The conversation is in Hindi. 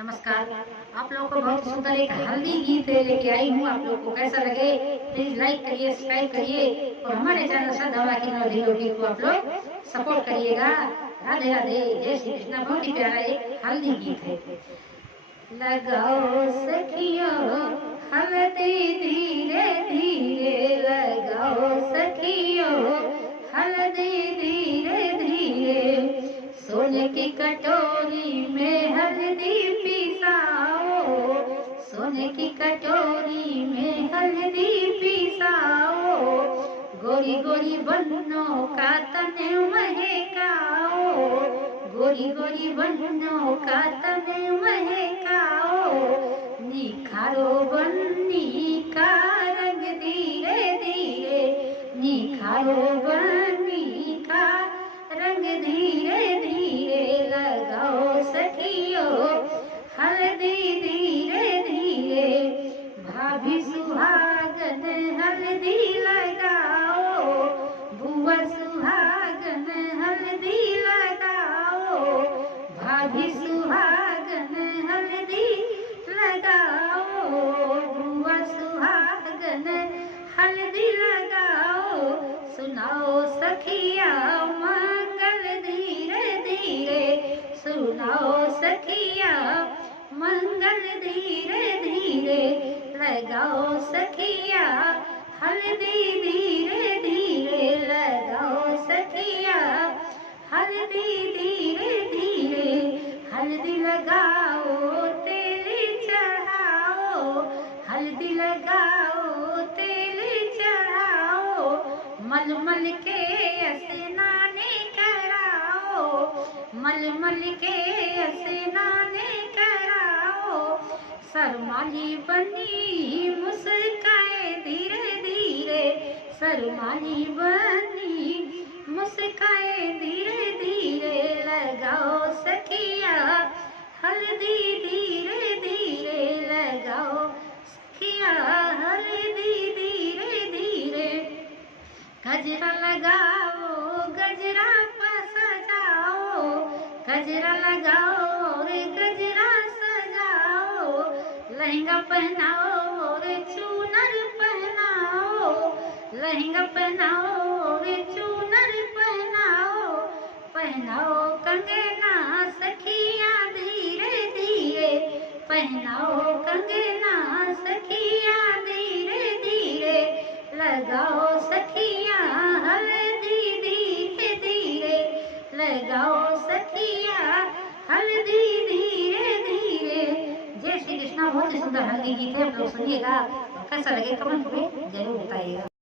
नमस्कार। आप लोगों को बहुत सुंदर एक हल्दी गीत लेके आई हूँ। आप लोगों को कैसा लगे प्लीज लाइक करिए, सब्सक्राइब करिए और हमारे चैनल श्रद्धा की नवदीप को आप लोग सपोर्ट करिएगा। राधे राधे, जय श्री कृष्णा। बहुत ही प्यारा एक हल्दी गीत है। लगाओ सखियों हल्दी धीरे धीरे, लगाओ सखियों हल्दी धीरे धीरे, सोने की कटोरी में हल्दी पिसाओ, सोने की कटोरी में हल्दी पिसाओ, गोरी गोरी बन्नों का तन महकाओ, गोरी गोरी बन्नों का तन महकाओ, निखारो बन्नी का रंग धीरे धीरे, निखारो बन्नी का रंग धीरे धीरे, लगाओ सखियों हल्दी धीरे धीरे, भाभी सुहागन हल्दी लगाओ, बुआ सुहागन हल्दी लगाओ, भाभी सुहागन हल्दी लगाओ, बुआ सुहागन हल्दी लगाओ, सुनाओ सखिया मंगल धीरे धीरे, सुनाओ सखिया मंगल धीरे धीरे, लगाओ सखिया हल्दी धीरे धीरे, लगाओ सखिया हल्दी धीरे धीरे, हल्दी लगाओ तेल चढ़ाओ, हल्दी लगाओ तेल चढ़ाओ, मलमल के स्नाने कराओ, मलमल के स्नाने कराओ, शर्माली बनी मुस्काए धीरे धीरे, शर्माली बनी मुस्काए धीरे धीरे, लगाओ सखिया हल्दी धीरे धीरे, लगाओ सखिया हल्दी धीरे धीरे, गजरा लगाओ गजरा सजाओ, गजरा लगाओ और गजरा सजाओ, लहंगा पहनाओ और चूनर पहनाओ, लहंगा पहनाओ और चूनर पहनाओ, पहनाओ कंगना सखिया धीरे धीरे, पहनाओ कंगना सखिया धीरे धीरे, लगाओ सखिया हल्दी धीरे धीरे, लगाओ सखिया हल्दी धीरे धीरे। जय श्री कृष्णा। बहुत ही सुंदर हल्दी गीत है, आप लोग सुनिएगा। कैसा लगे कमेंट में जरूर बताइएगा।